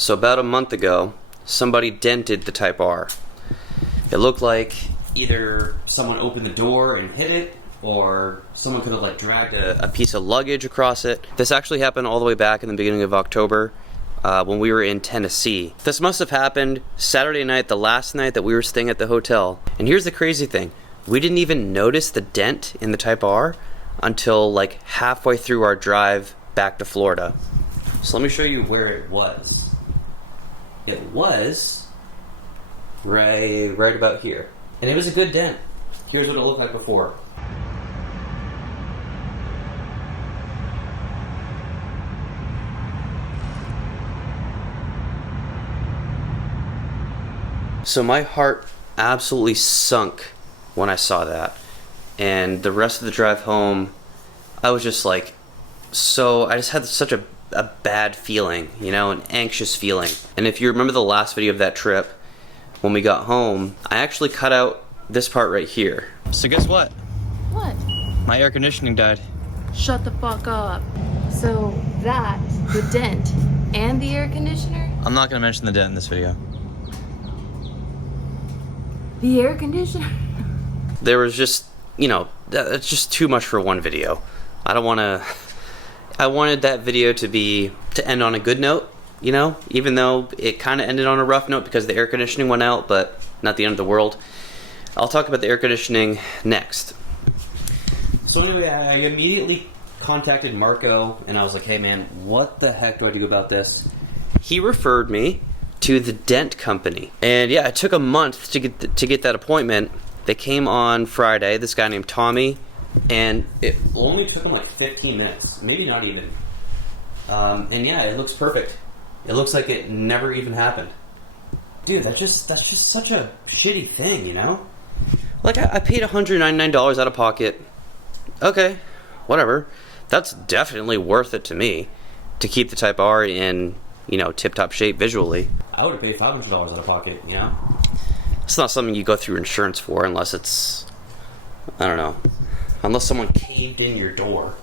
So about a month ago, somebody dented the Type R. It looked like either someone opened the door and hit it, or someone could have like dragged a piece of luggage across it. This actually happened all the way back in the beginning of October when we were in Tennessee. This must have happened Saturday night, the last night that we were staying at the hotel. And here's the crazy thing. We didn't even notice the dent in the Type R until like halfway through our drive back to Florida. So let me show you where it was. It was right about here. And it was a good dent. Here's what it looked like before. So my heart absolutely sunk when I saw that. And the rest of the drive home, I was just like, I just had such a bad feeling, you know, an anxious feeling. And if you remember the last video of that trip, when we got home, I actually cut out this part right here. So guess what? What? My air conditioning died. Shut the fuck up. So that, the dent, and the air conditioner? I'm not gonna mention the dent in this video. The air conditioner? There was just, you know, that's just too much for one video. I wanted that video to end on a good note, you know, even though it kind of ended on a rough note because the air conditioning went out, but not the end of the world. I'll talk about the air conditioning next. So anyway, I immediately contacted Marco and I was like, hey man, what the heck do I do about this? He referred me to the dent company. And yeah, it took a month to get that appointment. They came on Friday, this guy named Tommy, and it only took him like 15 minutes, maybe not even. And yeah, it looks perfect. It looks like it never even happened. Dude, that's just such a shitty thing, you know? Like, I paid $199 out of pocket. Okay, whatever. That's definitely worth it to me to keep the Type R in, you know, tip-top shape visually. I would have paid $500 out of pocket, you know? It's not something you go through insurance for unless it's, I don't know, unless someone caved in your door.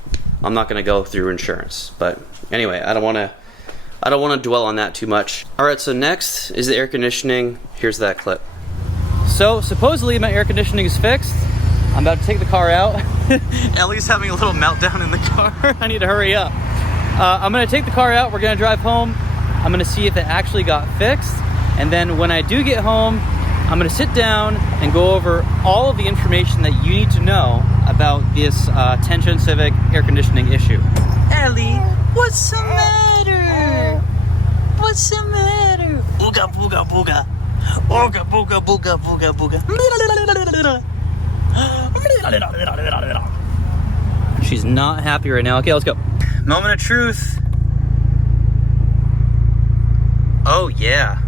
I'm not going to go through insurance. But anyway, I don't want to dwell on that too much. Alright, so next is the air conditioning. Here's that clip. So supposedly my air conditioning is fixed. I'm about to take the car out. Ellie's having a little meltdown in the car. I need to hurry up. I'm going to take the car out. We're going to drive home. I'm going to see if it actually got fixed. And then when I do get home, I'm going to sit down and go over all of the information that you need to know about this Tension Civic air conditioning issue. Ellie, what's the matter? What's the matter? Booga, booga, booga. Ooga, booga, booga, booga, booga. She's not happy right now. Okay, let's go. Moment of truth. Oh, yeah.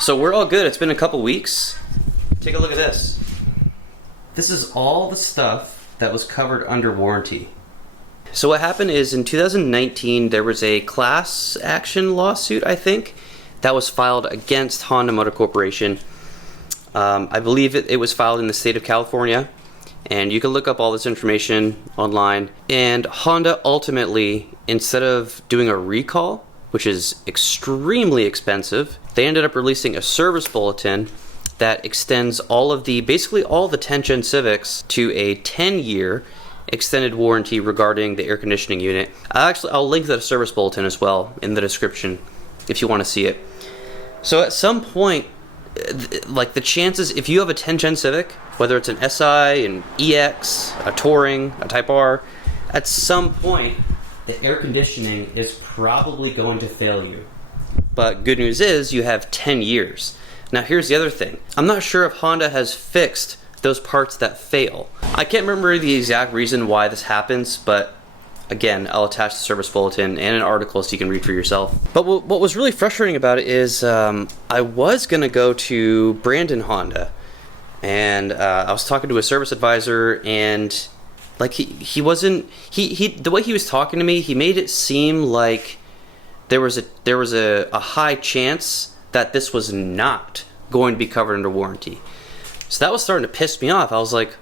So we're all good. It's been a couple weeks. Take a look at this. This is all the stuff that was covered under warranty. So what happened is in 2019, there was a class action lawsuit, I think, that was filed against Honda Motor Corporation. I believe it was filed in the state of California, and you can look up all this information online. And Honda ultimately, instead of doing a recall, which is extremely expensive, they ended up releasing a service bulletin that extends basically all the Tension Civics to a 10-year extended warranty regarding the air conditioning unit. I'll link that service bulletin as well in the description if you want to see it. So at some point, like the chances, if you have a 10-gen Civic, whether it's an SI, an EX, a Touring, a Type R, at some point, the air conditioning is probably going to fail you. But good news is you have 10 years. Now here's the other thing. I'm not sure if Honda has fixed those parts that fail. I can't remember the exact reason why this happens, but again, I'll attach the service bulletin and an article so you can read for yourself. But what was really frustrating about it is I was gonna go to Brandon Honda, and I was talking to a service advisor, and like the way he was talking to me, he made it seem like there was a high chance that this was not going to be covered under warranty. So that was starting to piss me off. I was like,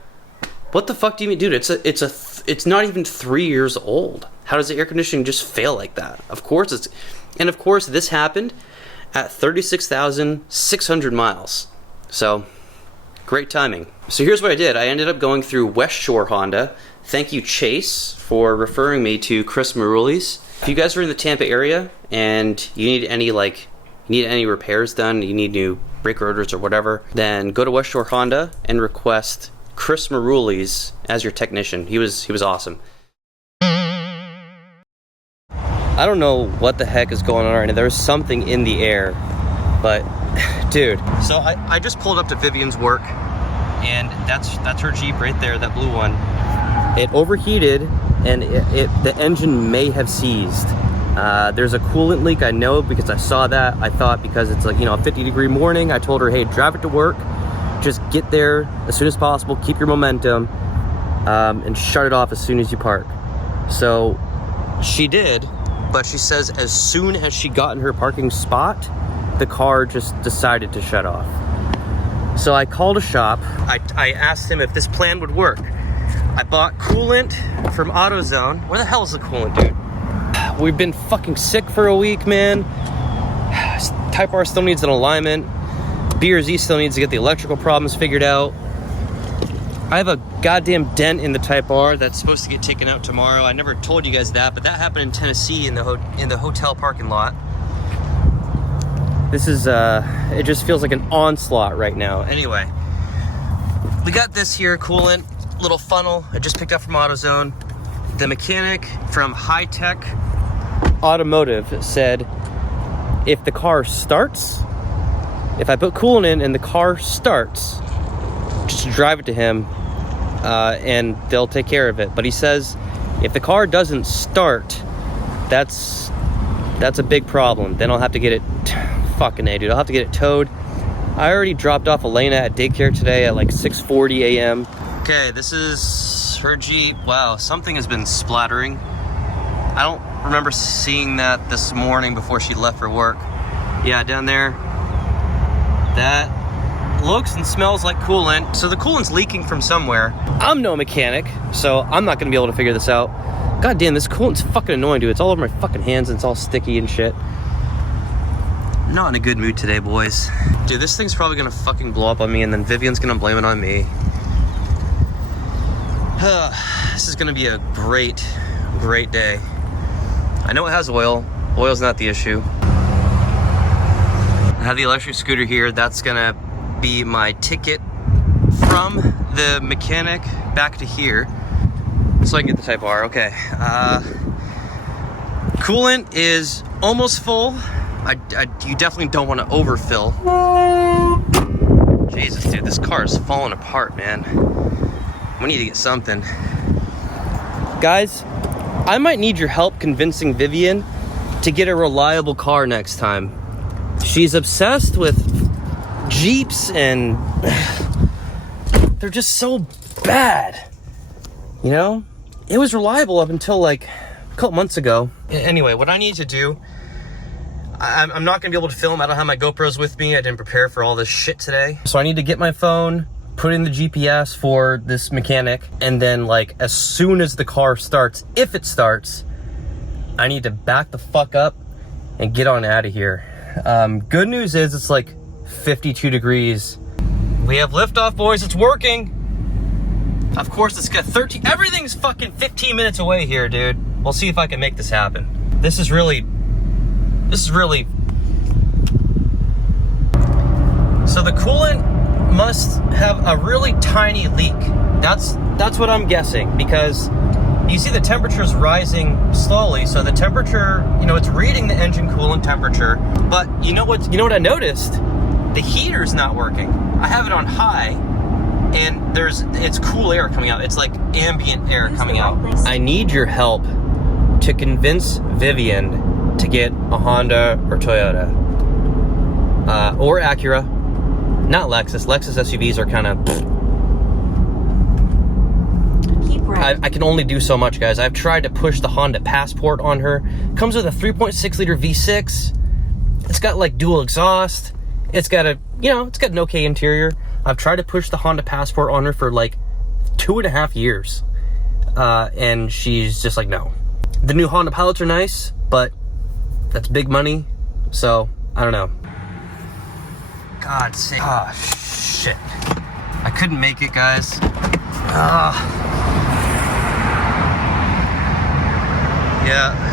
What the fuck do you mean, dude? It's not even 3 years old. How does the air conditioning just fail like that? Of course this happened at 36,600 miles. So, great timing. So here's what I did. I ended up going through West Shore Honda. Thank you, Chase, for referring me to Chris Marouli's. If you guys are in the Tampa area and you need any repairs done, you need new brake rotors or whatever, then go to West Shore Honda and request Chris Marouli's as your technician. He was awesome. I don't know what the heck is going on right now. There's something in the air, but dude. So I just pulled up to Vivian's work, and that's her Jeep right there, that blue one. It overheated, and the engine may have seized. There's a coolant leak, I know, because I saw that. I thought because it's like, you know, a 50-degree morning, I told her, hey, drive it to work. Just get there as soon as possible, keep your momentum, and shut it off as soon as you park. So she did, but she says as soon as she got in her parking spot, the car just decided to shut off. So I called a shop. I asked him if this plan would work. I bought coolant from AutoZone. Where the hell is the coolant, dude? We've been fucking sick for a week, man. Type R still needs an alignment. BRZ still needs to get the electrical problems figured out. I have a goddamn dent in the Type R that's supposed to get taken out tomorrow. I never told you guys that, but that happened in Tennessee in the hotel parking lot. This is, it just feels like an onslaught right now. Anyway, we got this here, coolant, little funnel. I just picked up from AutoZone. The mechanic from High Tech Automotive said, if the car starts, if I put coolant in and the car starts, just drive it to him, and they'll take care of it. But he says, if the car doesn't start, that's a big problem. Then I'll have to get it, fucking A, dude. I'll have to get it towed. I already dropped off Elena at daycare today at like 6:40 a.m. Okay, this is her Jeep. Wow, something has been splattering. I don't remember seeing that this morning before she left for work. Yeah, down there. That looks and smells like coolant. So the coolant's leaking from somewhere. I'm no mechanic, so I'm not gonna be able to figure this out. God damn, this coolant's fucking annoying, dude. It's all over my fucking hands and it's all sticky and shit. Not in a good mood today, boys. Dude, this thing's probably gonna fucking blow up on me and then Vivian's gonna blame it on me. This is gonna be a great, great day. I know it has oil. Oil's not the issue. I have the electric scooter here. That's gonna be my ticket from the mechanic back to here so I can get the Type R. Okay. Coolant is almost full. You definitely don't want to overfill. Jesus, dude, this car is falling apart, man. We need to get something. Guys, I might need your help convincing Vivian to get a reliable car next time. She's obsessed with Jeeps and they're just so bad. You know? It was reliable up until like a couple months ago. Anyway, what I need to do, I'm not gonna be able to film. I don't have my GoPros with me. I didn't prepare for all this shit today. So I need to get my phone, put in the GPS for this mechanic, and then like as soon as the car starts, if it starts, I need to back the fuck up and get on out of here. Good news is it's like 52 degrees. We have liftoff, boys. It's working. Of course, it's got 13. Everything's fucking 15 minutes away here, dude. We'll see if I can make this happen. This is really. So the coolant must have a really tiny leak. That's what I'm guessing, because you see the temperature's rising slowly. So the temperature, you know, it's reading the engine coolant temperature. But you know what I noticed? The heater's not working. I have it on high, and it's cool air coming out. It's like ambient air coming out. I need your help to convince Vivian to get a Honda or Toyota, or Acura, not Lexus. Lexus SUVs are kind of. I can only do so much, guys. I've tried to push the Honda Passport on her. Comes with a 3.6 liter V6. It's got like dual exhaust. It's got an okay interior. I've tried to push the Honda Passport on her for like 2.5 years. And she's just like, no. The new Honda Pilots are nice, but that's big money, so I don't know. God sake. Oh, shit. I couldn't make it, guys. Yeah.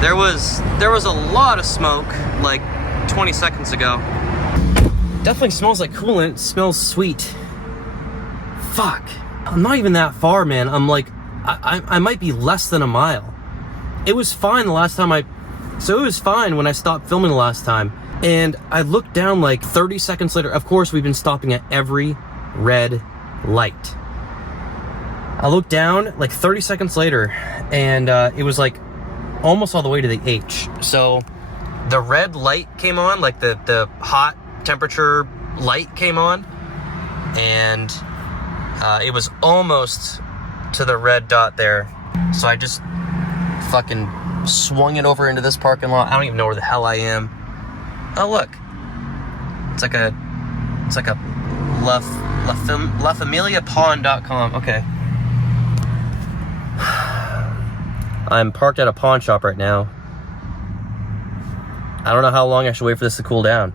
There was a lot of smoke like 20 seconds ago. Definitely smells like coolant. It smells sweet. Fuck. I'm not even that far, man. I'm like, I might be less than a mile. It was fine the last time so it was fine when I stopped filming the last time. And I looked down like 30 seconds later. Of course, we've been stopping at every red light. I looked down like 30 seconds later, and it was like almost all the way to the H. So the red light came on, like the hot temperature light came on, and it was almost to the red dot there. So I just fucking swung it over into this parking lot. I don't even know where the hell I am. Oh, look. It's like a LaFamiliaPawn.com. Okay. I'm parked at a pawn shop right now. I don't know how long I should wait for this to cool down.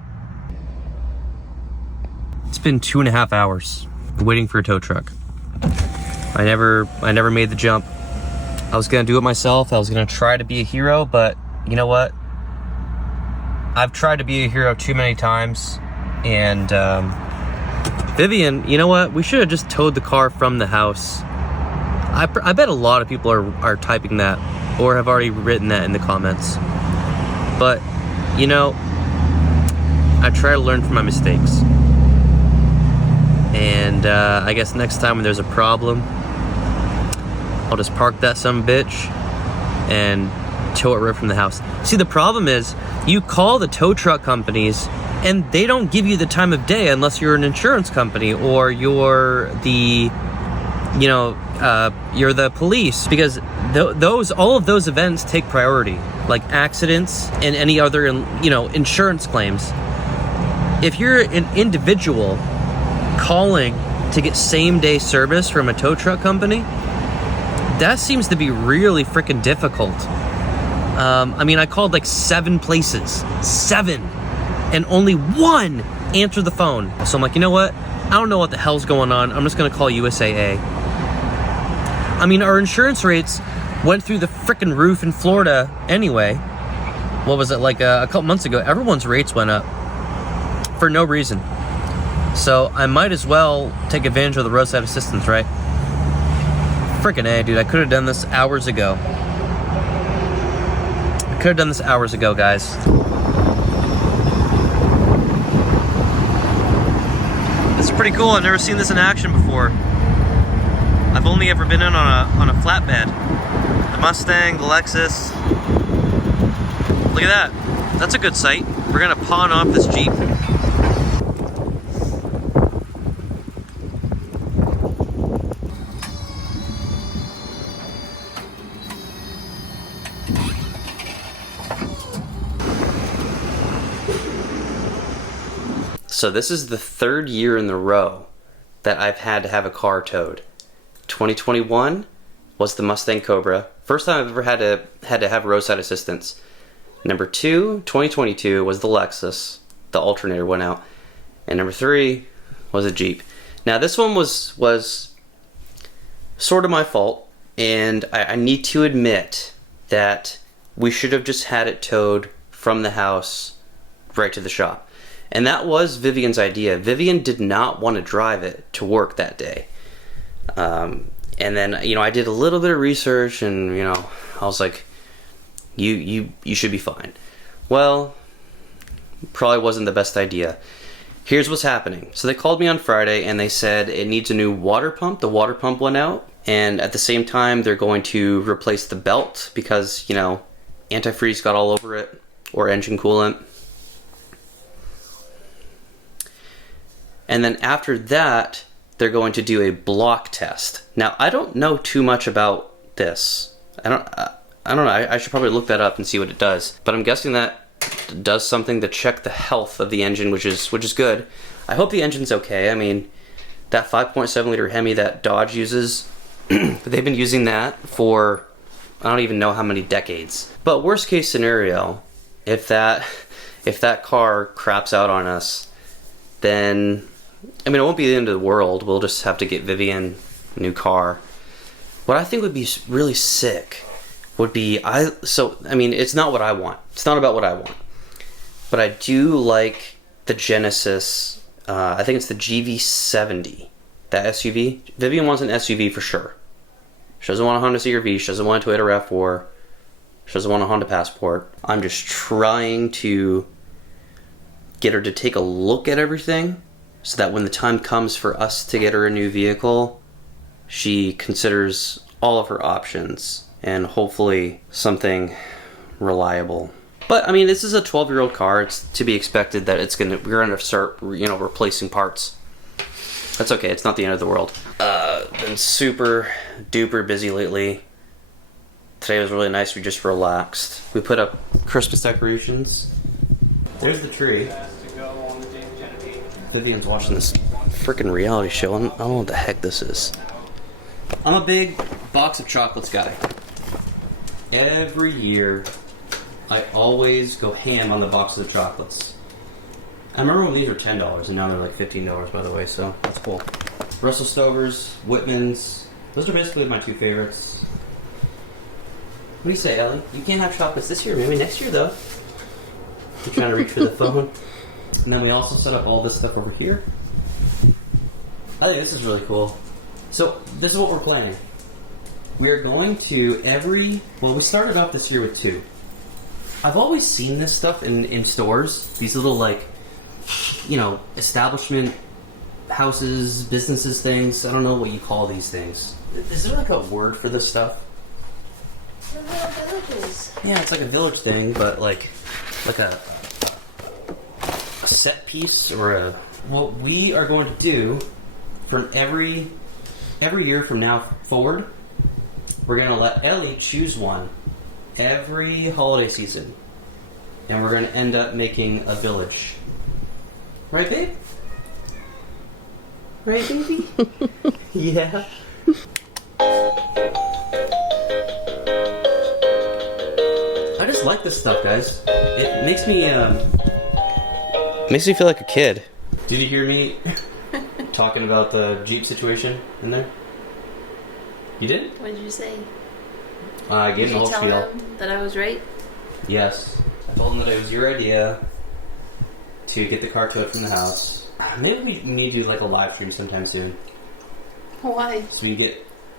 It's been 2.5 hours waiting for a tow truck. I never made the jump. I was gonna do it myself. I was gonna try to be a hero, but you know what? I've tried to be a hero too many times. And Vivian, you know what? We should have just towed the car from the house. I bet a lot of people are typing that or have already written that in the comments. But, you know, I try to learn from my mistakes. And I guess next time when there's a problem, I'll just park that sumbitch and tow it right from the house. See, the problem is you call the tow truck companies and they don't give you the time of day unless you're an insurance company or you're the, you're the police, because all of those events take priority, like accidents and any other, insurance claims. If you're an individual calling to get same day service from a tow truck company, that seems to be really freaking difficult. I called like 7 places, 7, and only 1 answered the phone. So I'm like, you know what? I don't know what the hell's going on. I'm just gonna call USAA. Our insurance rates went through the freaking roof in Florida anyway. What was it, like a couple months ago? Everyone's rates went up for no reason. So I might as well take advantage of the roadside assistance, right? Freaking A, dude. I could have done this hours ago. Guys. This is pretty cool. I've never seen this in action before. I've only ever been in on a flatbed. The Mustang, the Lexus. Look at that. That's a good sight. We're gonna pawn off this Jeep. So this is the 3rd year in a row that I've had to have a car towed. 2021 was the Mustang Cobra. First time I've ever had to have roadside assistance. Number 2, 2022 was the Lexus. The alternator went out. And number 3 was a Jeep. Now this one was sort of my fault, and I need to admit that we should have just had it towed from the house right to the shop. And that was Vivian's idea. Vivian did not want to drive it to work that day. And then, I did a little bit of research, and, I was like, you should be fine. Well, probably wasn't the best idea. Here's what's happening. So they called me on Friday, and they said it needs a new water pump. The water pump went out. And at the same time, they're going to replace the belt because, antifreeze got all over it, or engine coolant. And then after that, they're going to do a block test. Now, I don't know too much about this. I don't know. I should probably look that up and see what it does. But I'm guessing that does something to check the health of the engine, which is good. I hope the engine's okay. that 5.7 liter Hemi that Dodge uses, they've been using that for I don't even know how many decades. But worst case scenario, if that car craps out on us, then I mean it won't be the end of the world. We'll just have to get Vivian a new car. What I think would be really sick would be I mean it's not what I want. It's not about what I want. But I do like the Genesis. I think it's the GV70, that SUV. Vivian wants an SUV for sure. She doesn't want a Honda CR-V. She doesn't want a Toyota RAV4. She doesn't want a Honda Passport. I'm just trying to get her to take a look at everything so that when the time comes for us to get her a new vehicle, she considers all of her options and hopefully something reliable. But I mean, this is a 12-year-old car. It's to be expected that we're gonna start, replacing parts. That's okay. It's not the end of the world. Been super duper busy lately. Today was really nice. We just relaxed. We put up Christmas decorations. There's the tree. Vivian's watching this freaking reality show. I don't know what the heck this is. I'm a big box of chocolates guy. Every year, I always go ham on the box of the chocolates. I remember when these were $10, and now they're like $15, by the way, so that's cool. Russell Stover's, Whitman's, those are basically my two favorites. What do you say, Ellie? You can't have chocolates this year, maybe next year, though. I'm trying to reach for the phone. And then we also set up all this stuff over here. I think this is really cool. So, this is what we're planning. We are going to we started off this year with 2. I've always seen this stuff in stores. These little, establishment houses, businesses, things. I don't know what you call these things. Is there like a word for this stuff? The little villages. Yeah, it's like a village thing, but like a set piece or what we are going to do from every year from now forward, we're going to let Ellie choose one every holiday season. And we're going to end up making a village. Right, babe? Right, baby? Yeah. I just like this stuff, guys. It makes me feel like a kid. Did you hear me talking about the Jeep situation in there? You did? What did you say? I gave him the whole spiel. Did you tell him that I was right? Yes. I told him that it was your idea to get the car towed from the house. Maybe we need to do like a live stream sometime soon. Why? So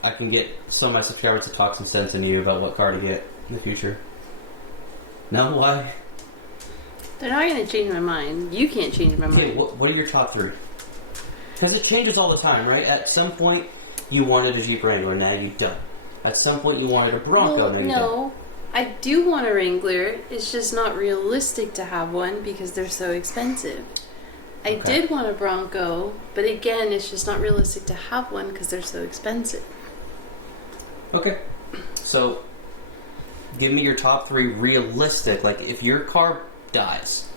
I can get some of my subscribers to talk some sense into you about what car to get in the future. No, why? They're not going to change my mind. You can't change my mind. Okay, what are your top 3? Because it changes all the time, right? At some point, you wanted a Jeep Wrangler, now you don't. At some point, you wanted a Bronco, now you don't. No, I do want a Wrangler. It's just not realistic to have one because they're so expensive. I did want a Bronco, but again, it's just not realistic to have one because they're so expensive. Okay. So, give me your top 3 realistic, like if your car dies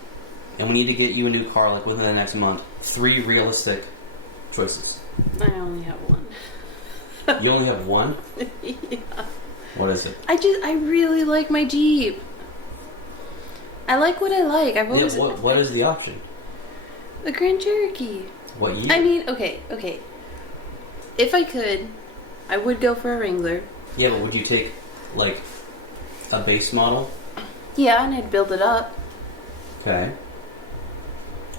and we need to get you a new car like within the next month, 3 realistic choices. I only have one. You only have one? Yeah. What is it? I really like my Jeep. I like what I like. I've always... Yeah, what is the option? The Grand Cherokee. What year? I mean, okay. If I could, I would go for a Wrangler. Yeah, but would you take, like, a base model? Yeah, and I'd build it up. Okay.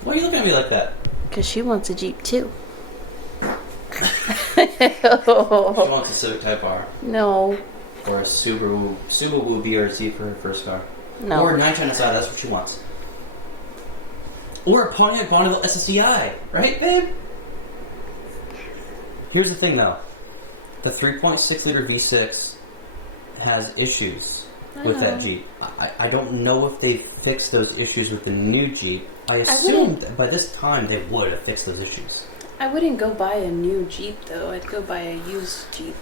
Why are you looking at me like that? Because she wants a Jeep, too. She wants a Civic Type R. No. Or a Subaru BRZ for her first car. No. Or a 910 SI, that's what she wants. Or a Pontiac Bonneville SSDI, right, babe? Here's the thing, though. The 3.6 liter V6 has issues with that Jeep. I don't know if they fixed those issues with the new Jeep. I assume that by this time they would have fixed those issues. I wouldn't go buy a new Jeep, though. I'd go buy a used Jeep.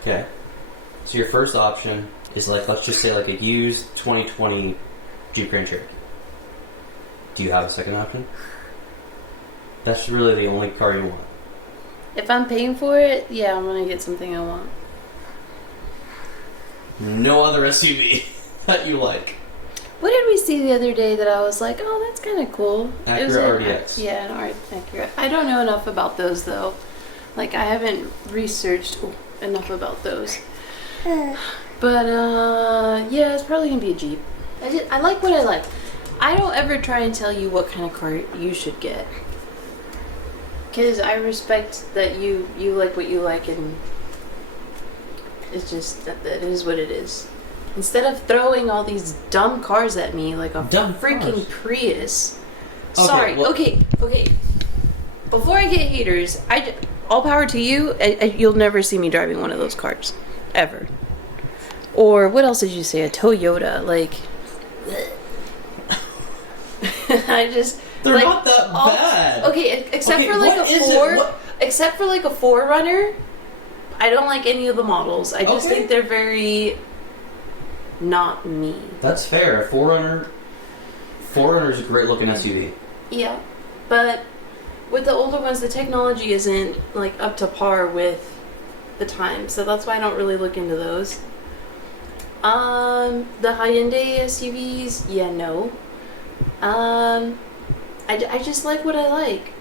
Okay. So your first option is like, let's just say like a used 2020 Jeep Grand Cherokee. Do you have a second option? That's really the only car you want. If I'm paying for it, yeah, I'm gonna get something I want. No other SUV that you like. What did we see the other day that I was like, oh, that's kind of cool? It was Acura RDX. Yeah, an Acura. I don't know enough about those though. Like I haven't researched enough about those. But yeah, it's probably gonna be a Jeep. I like what I like. I don't ever try and tell you what kind of car you should get. Because I respect that you like what you like, and it's just that it is what it is. Instead of throwing all these dumb cars at me like a Dumb freaking cars. Prius. Okay, Sorry. well- Okay. Before I get haters, all power to you. You'll never see me driving one of those cars, ever. Or what else did you say? A Toyota, like. I just. They're like, not that bad. Okay, except Okay, for like what a is it? Ford. What- Except for like a 4Runner, I don't like any of the models. I just Okay. think they're very not me. That's fair. A 4Runner is a great looking SUV. Yeah, but with the older ones, the technology isn't like up to par with the time, so that's why I don't really look into those. The Hyundai SUVs, yeah, no. I just like what I like.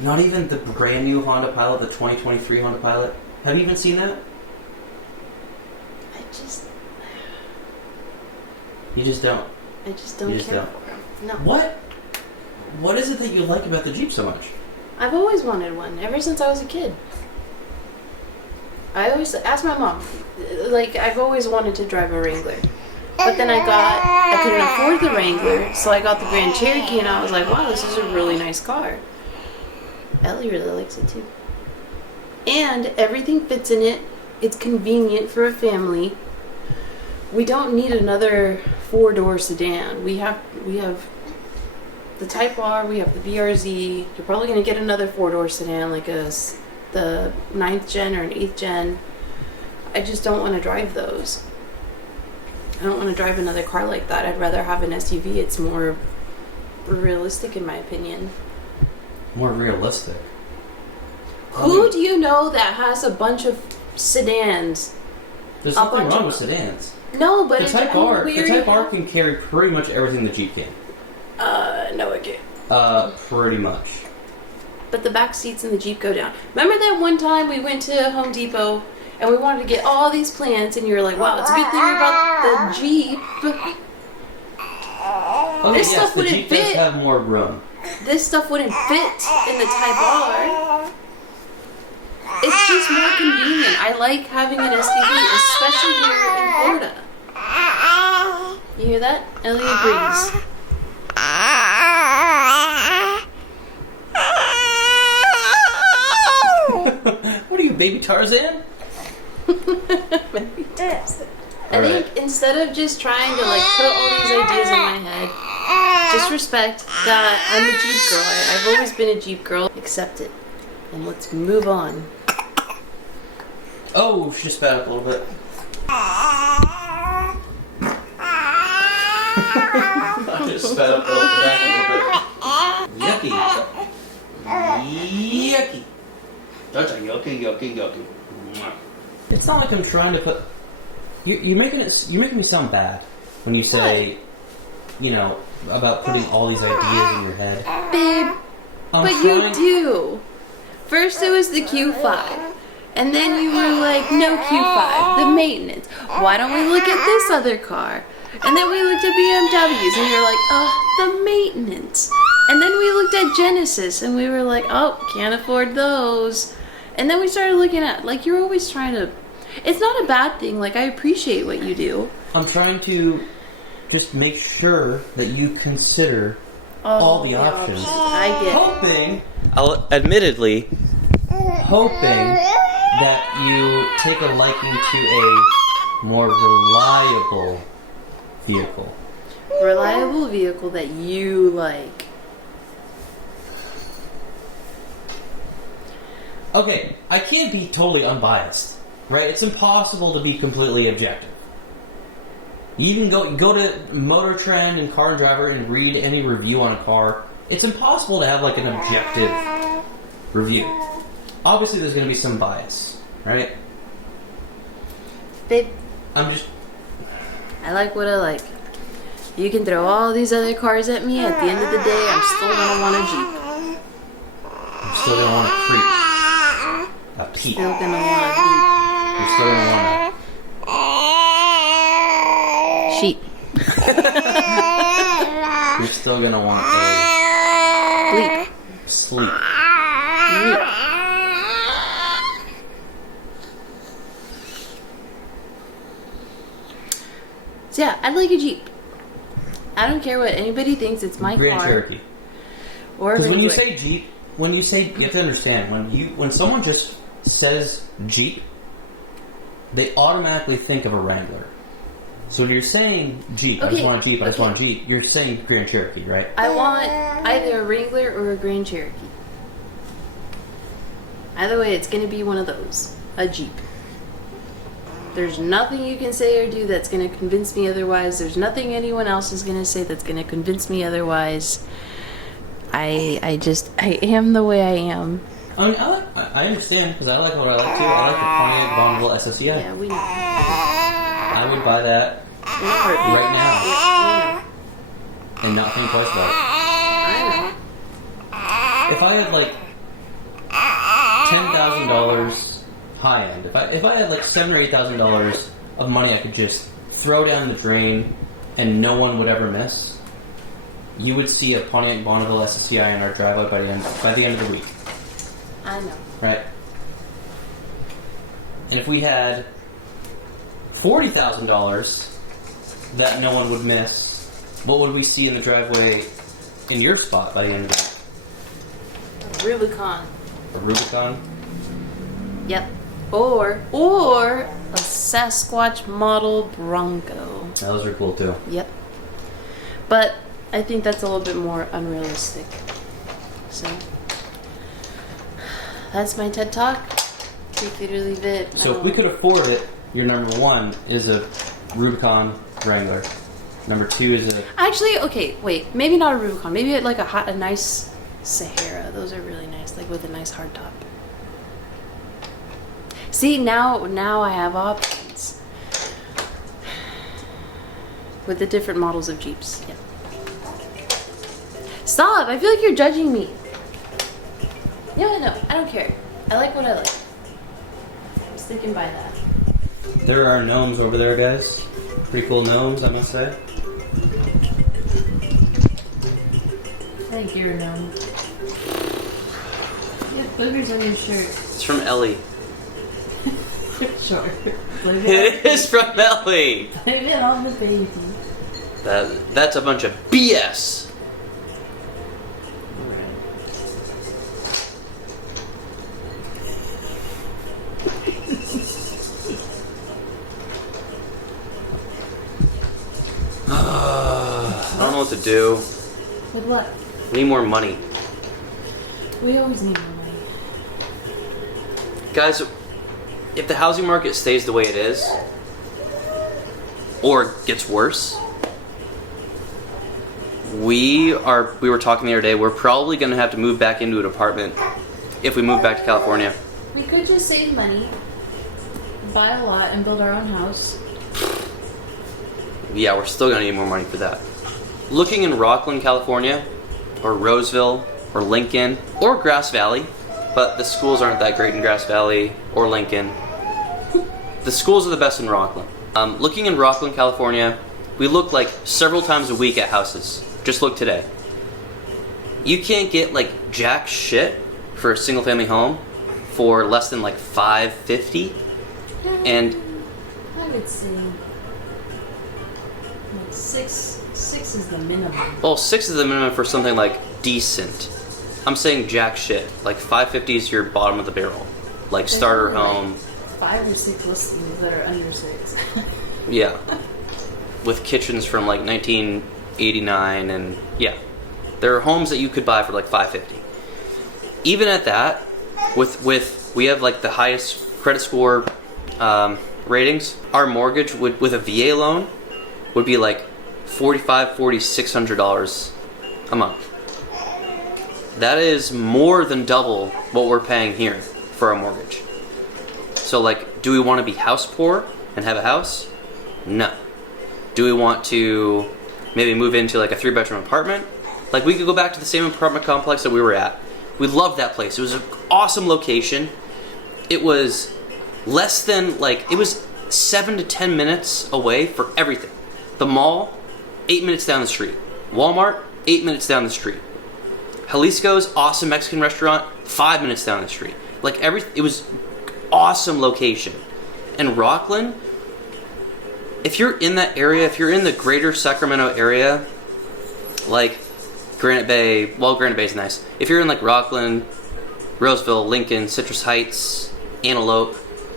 Not even the brand new Honda Pilot, the 2023 Honda Pilot. Have you even seen that? You just don't. I just don't You just care don't. for them. No. What is it that you like about the Jeep so much? I've always wanted one, ever since I was a kid. I always asked my mom, like, I've always wanted to drive a Wrangler. But then I couldn't afford the Wrangler, so I got the Grand Cherokee, and I was like, wow, this is a really nice car. Ellie really likes it too. And everything fits in it. It's convenient for a family. We don't need another 4-door sedan. We have the Type R, we have the BRZ. You're probably going to get another 4-door sedan like the 9th gen or an 8th gen. I just don't want to drive those. I don't want to drive another car like that. I'd rather have an SUV. It's more realistic in my opinion. More realistic. Who do you know that has a bunch of sedans? There's a nothing bunch wrong of- with sedans. No, but The it's Type a R, weird. the Type R can carry pretty much everything the Jeep can. No, it can't. Pretty much. But the back seats in the Jeep go down. Remember that one time we went to Home Depot and we wanted to get all these plants, and you were like, "Wow, it's a good thing about the Jeep." Oh, This yes, stuff the wouldn't Jeep does fit. have more room. This stuff wouldn't fit in the Type R. It's just more convenient. I like having an SUV, especially here in Florida. You hear that? Ellie agrees. What are you, baby Tarzan? Maybe does. I think instead of just trying to like put all these ideas in my head, just respect that I'm a Jeep girl. I've always been a Jeep girl. Accept it. And let's move on. Oh, she just spat up a little bit. I just spat up back a little bit. Yucky. Yucky. That's a yucky. It's not like I'm trying to put. You're making me sound bad when you say, you know, about putting all these ideas in your head. Babe, but you do. First it was the Q5. And then you were like, no Q5, the maintenance. Why don't we look at this other car? And then we looked at BMWs and you're like, oh, the maintenance. And then we looked at Genesis and we were like, oh, can't afford those. And then we started looking at, like, you're always trying to, it's not a bad thing. Like, I appreciate what you do. I'm trying to just make sure that you consider all the options. I get it. Hoping that you take a liking to a more reliable vehicle. Reliable vehicle that you like. Okay, I can't be totally unbiased, right? It's impossible to be completely objective. You can go to Motor Trend and Car and Driver and read any review on a car, it's impossible to have like an objective review. Obviously, there's going to be some bias, right? Babe, I'm just. I like what I like. You can throw all these other cars at me. At the end of the day, I'm still gonna want a Jeep. I'm still going to want a creep. A peep. Still gonna want a Beep. I'm still going to want Sheep. a. You're still going to want a. Bleep. Sleep. Bleep. So yeah, I'd like a Jeep. I don't care what anybody thinks. It's my Grand car. Cherokee. Or a Because when you Wrangler. say Jeep, you have to understand, when someone just says Jeep, they automatically think of a Wrangler. So when you're saying Jeep, I just Okay, want a Jeep, I just okay. want a Jeep, you're saying Grand Cherokee, right? I want either a Wrangler or a Grand Cherokee. Either way, it's going to be one of those. A Jeep. There's nothing you can say or do that's going to convince me otherwise. There's nothing anyone else is going to say that's going to convince me otherwise. I am the way I am. I mean, I understand, because I like what I like too. I like the Pontiac Bonneville SSEI. Yeah, we know. I would buy that right now Yeah, and not think twice about it. I know. If I had like $10,000 high end, if I had like $7,000 or $8,000 of money I could just throw down the drain and no one would ever miss, you would see a Pontiac Bonneville SSEI in our driveway by the end of the week, I know. right? And if we had $40,000 that no one would miss, what would we see in the driveway in your spot by the end of the week? Rubicon. A Rubicon? Yep. Or a Sasquatch model Bronco. Those are cool too. Yep. But I think that's a little bit more unrealistic. So that's my TED Talk. Take it or leave it. So if we could afford it, your number one is a Rubicon Wrangler. Number two is a... Actually, okay, wait. Maybe not a Rubicon. Maybe like a nice Sahara. Those are really nice, like with a nice hard top. See, now I have options with the different models of Jeeps. Yeah. Stop! I feel like you're judging me. Yeah, no, I don't care. I like what I like. I'm sticking by that. There are gnomes over there, guys. Pretty cool gnomes, I must say. I think you're a gnome. You have boogers on your shirt. It's from Ellie. Sure. It is from Ellie! Blame it on the baby. That's a bunch of BS! I don't know what to do. With what? Need more money. We always need more money. Guys, if the housing market stays the way it is, or gets worse, we were talking the other day, we're probably going to have to move back into an apartment if we move back to California. We could just save money, buy a lot, and build our own house. Yeah, we're still going to need more money for that. Looking in Rockland, California, or Roseville, or Lincoln, or Grass Valley, but the schools aren't that great in Grass Valley or Lincoln. The schools are the best in Rockland. Looking in Rockland, California, we look like several times a week at houses. Just look today. You can't get like jack shit for a single family home for less than like $550. And I would say like six is the minimum. well, 6 is the minimum for something like decent. I'm saying jack shit. Like $550 is your bottom of the barrel. Like starter There's only, home. like 5 or 6 listings that are under 6. Yeah. With kitchens from like 1989 and yeah. There are homes that you could buy for like $550. Even at that, with we have like the highest credit score ratings, our mortgage would with a VA loan would be like $4,600 a month. that is more than double what we're paying here for a mortgage. So like, do we want to be house poor and have a house? No. Do we want to maybe move into like a 3-bedroom apartment? Like, we could go back to the same apartment complex that we were at. We loved that place. It was an awesome location. It was less than, like, it was 7 to 10 minutes away for everything. The mall, 8 minutes down the street. Walmart, 8 minutes down the street. Jalisco's awesome Mexican restaurant, 5 minutes down the street. Like, it was awesome location. And Rockland, if you're in that area, if you're in the greater Sacramento area, like Granite Bay, well, Granite Bay's nice. If you're in like Rockland, Roseville, Lincoln, Citrus Heights, Antelope,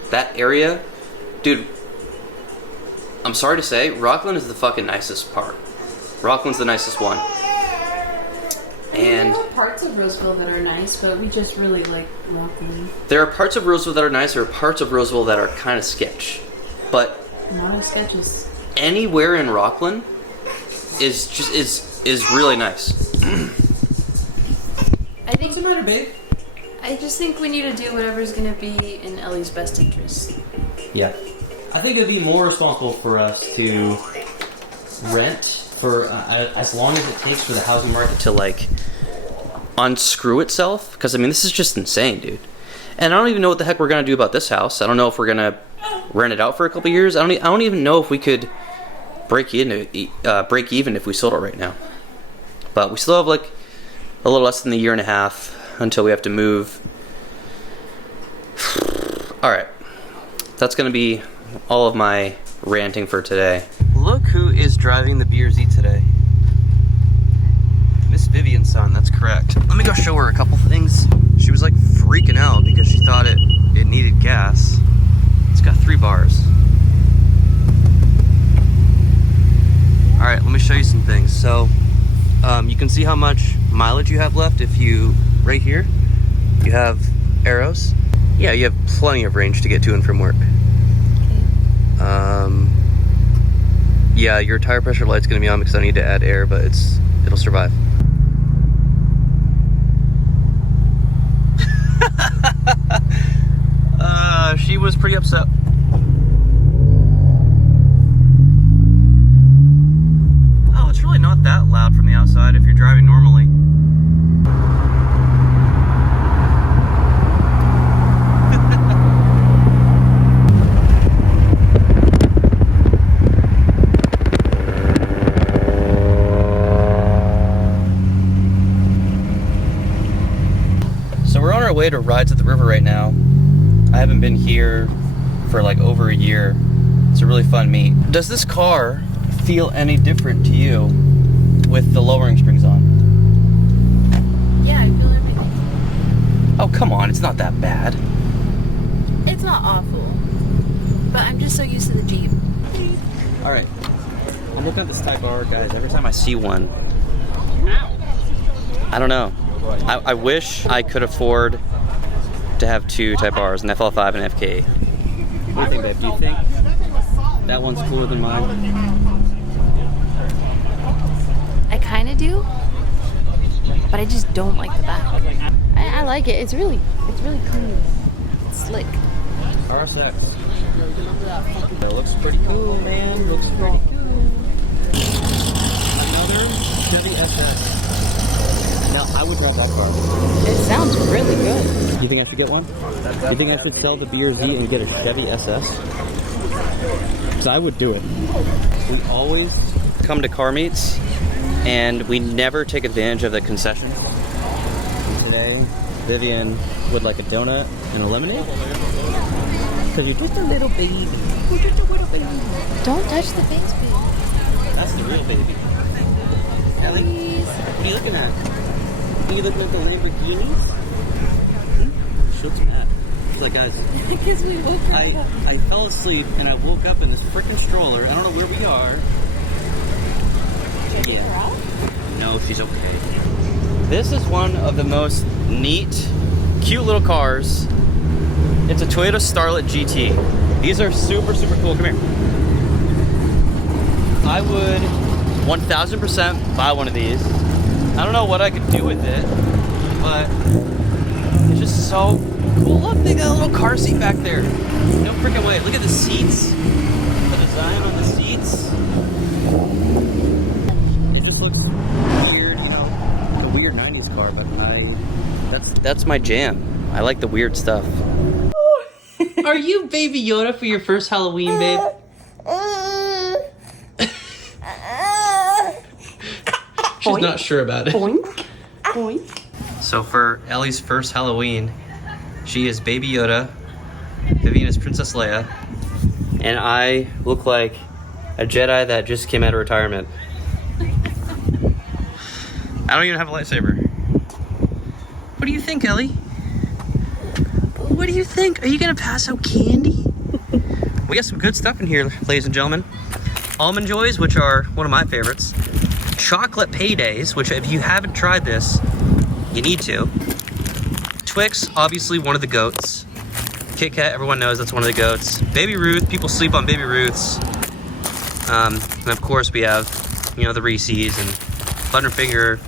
that area, dude, I'm sorry to say, Rockland is the fucking nicest part. Rockland's the nicest one. And there are parts of Roseville that are nice, but we just really like Rockland. There are parts of Roseville that are nice. There are parts of Roseville that are kind of sketch. But not as sketches. Anywhere in Rockland is really nice. I think What's the matter, babe? I just think we need to do whatever's going to be in Ellie's best interest. Yeah. I think it'd be more responsible for us to rent for as long as it takes for the housing market to like unscrew itself. Because I mean, this is just insane, dude. And I don't even know what the heck we're gonna do about this house. I don't know if we're gonna rent it out for a couple years. I don't even know if we could break even if we sold it right now. But we still have like a little less than a year and a half until we have to move. All right, that's gonna be all of my ranting for today. Look who is driving the BRZ today. Miss Vivian's son, that's correct. Let me go show her a couple things. She was like freaking out because she thought it needed gas. It's got 3 bars. All right, let me show you some things. So you can see how much mileage you have left if you, right here, you have arrows. Yeah, you have plenty of range to get to and from work. Yeah, your tire pressure light's gonna be on because I need to add air, but it'll survive. She was pretty upset. Oh, it's really not that loud from the outside if you're driving normally. So we're on our way to Rides at the River right now. I haven't been here for like over a year. It's a really fun meet. Does this car feel any different to you with the lowering springs on? Yeah, I feel everything. Oh, come on, it's not that bad. It's not awful, but I'm just so used to the Jeep. All right, I'm looking at this Type R, guys. Every time I see one, I don't know. I wish I could afford to have 2 Type Rs, an FL5 and FK. What do you think, babe? Do you think that one's cooler than mine? I kind of do, but I just don't like the back. I like it. It's really clean. It's slick. RSX. That looks pretty cool, man. Looks pretty cool. Another Chevy SS. Now, I would drive that car. It sounds really good. You think I should get one? You think I should sell the BRZ and get a Chevy SS? Because I would do it. We always come to car meets, and we never take advantage of the concessions. And today, Vivian would like a donut and a lemonade. Because you're just a little baby. You're just a little baby. Don't touch the face, babe. That's the real baby. Ellie, what are you looking at? Are you looking at the Lamborghinis? She looks mad. She's like, guys, Because we woke her up. I fell asleep and I woke up in this freaking stroller. I don't know where we are. Yeah. No, she's okay. This is one of the most neat, cute little cars. It's a Toyota Starlet GT. These are super, super cool. Come here. I would 1000% buy one of these. I don't know what I could do with it. but it's just so cool. Look, they got a little car seat back there. No freaking way. Look at the seats. The design on the seats. It just looks weird, you know, a weird 90s car, but that's my jam. I like the weird stuff. Are you Baby Yoda for your first Halloween, babe? She's not sure about it. Boink. Boink. So for Ellie's first Halloween, she is Baby Yoda, Vivian is Princess Leia, and I look like a Jedi that just came out of retirement. I don't even have a lightsaber. What do you think, Ellie? What do you think? Are you gonna pass out candy? We got some good stuff in here, ladies and gentlemen. Almond Joys, which are one of my favorites. Chocolate Paydays, which if you haven't tried this, you need to. Twix, obviously one of the goats. Kit Kat, everyone knows that's one of the goats. Baby Ruth, people sleep on Baby Ruths. And of course we have, you know, the Reese's and Butterfinger.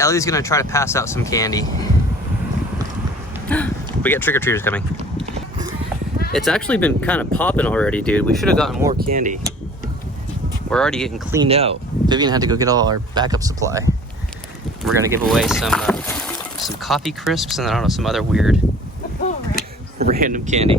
Ellie's gonna try to pass out some candy. We got trick-or-treaters coming. It's actually been kind of popping already, dude. We should have gotten more candy. We're already getting cleaned out. Vivian had to go get all our backup supply. We're gonna give away some coffee crisps and I don't know, some other weird random candy.